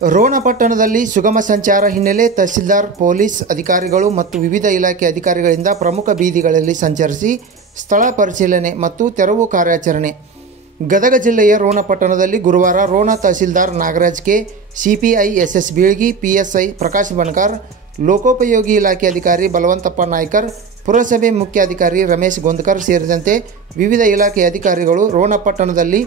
ರೋಣ ಪಟ್ಟಣದಲ್ಲಿ ಸುಗಮ ಸಂಚಾರ ಹಿನ್ನೆಲೆ ತಹಸೀಲ್ದಾರ್, ಪೊಲೀಸ್ ಅಧಿಕಾರಿಗಳು ಮತ್ತು ವಿವಿಧ ಇಲಾಖೆ ಅಧಿಕಾರಿಗಳಿಂದ ಪ್ರಮುಖ ಬೀದಿಗಳಲ್ಲಿ ಸಂಚರಿಸಿ ಸ್ಥಳ ಪರಿಶೀಲನೆ ಮತ್ತು ತೆರವು ಕಾರ್ಯಾಚರಣೆ. ಗದಗ ಜಿಲ್ಲೆಯ ರೋಣ ಪಟ್ಟಣದಲ್ಲಿ ಗುರುವಾರ ರೋಣ ತಹಸೀಲ್ದಾರ್ Nagaraj K, CPI S Bilgi, PSI Prakash Banakar, ಲೋಕೋಪಯೋಗಿ ಇಲಾಖೆ ಅಧಿಕಾರಿ ಬಲವಂತಪ್ಪ ನಾಯ್ಕರ್, ಪುರಸಭೆ ಮುಖ್ಯಾಧಿಕಾರಿ ರಮೇಶ್ ಗೊಂದಕರ್ ಸೇರಿದಂತೆ ವಿವಿಧ ಇಲಾಖೆ ಅಧಿಕಾರಿಗಳು ರೋಣ ಪಟ್ಟಣದಲ್ಲಿ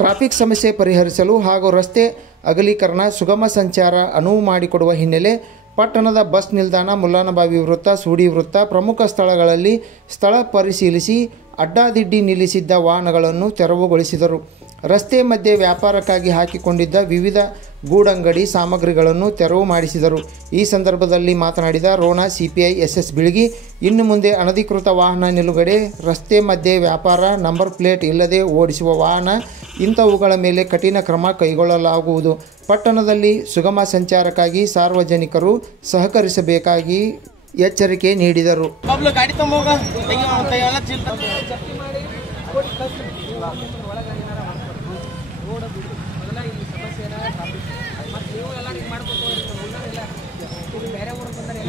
ಟ್ರಾಫಿಕ್ ಸಮಸ್ಯೆ ಪರಿಹರಿಸಲು ಹಾಗೂ ರಸ್ತೆ ಅಗಲೀಕರಣ, ಸುಗಮ ಸಂಚಾರ ಅನುವು ಮಾಡಿಕೊಡುವ ಹಿನ್ನೆಲೆ ಪಟ್ಟಣದ ಬಸ್ ನಿಲ್ದಾಣ, ಮುಲ್ಲಾನಬಾವಿ ವೃತ್ತ, ಸೂಡಿ ವೃತ್ತ ಪ್ರಮುಖ ಸ್ಥಳಗಳಲ್ಲಿ ಸ್ಥಳ ಪರಿಶೀಲಿಸಿ ಅಡ್ಡಾದಿಡ್ಡಿ ನಿಲ್ಲಿಸಿದ್ದ ವಾಹನಗಳನ್ನು ತೆರವುಗೊಳಿಸಿದರು. ರಸ್ತೆ ಮಧ್ಯೆ ವ್ಯಾಪಾರಕ್ಕಾಗಿ ಹಾಕಿಕೊಂಡಿದ್ದ ವಿವಿಧ ಗೂಡಂಗಡಿ ಸಾಮಗ್ರಿಗಳನ್ನು ತೆರವು ಮಾಡಿಸಿದರು. ಈ ಸಂದರ್ಭದಲ್ಲಿ ಮಾತನಾಡಿದ ರೋಣ ಸಿಪಿಐ ಎಸ್ ಬೀಳ್ಗಿ, ಇನ್ನು ಮುಂದೆ ಅನಧಿಕೃತ ವಾಹನ ನಿಲುಗಡೆ, ರಸ್ತೆ ಮಧ್ಯೆ ವ್ಯಾಪಾರ, ನಂಬರ್ ಪ್ಲೇಟ್ ಇಲ್ಲದೆ ಓಡಿಸುವ ವಾಹನ ಇಂಥವುಗಳ ಮೇಲೆ ಕಠಿಣ ಕ್ರಮ ಕೈಗೊಳ್ಳಲಾಗುವುದು. ಪಟ್ಟಣದಲ್ಲಿ ಸುಗಮ ಸಂಚಾರಕ್ಕಾಗಿ ಸಾರ್ವಜನಿಕರು ಸಹಕರಿಸಬೇಕಾಗಿ ಎಚ್ಚರಿಕೆ ನೀಡಿದರು. ಬೇರೆ ಊರಿಗೆ ಬಂದರೆ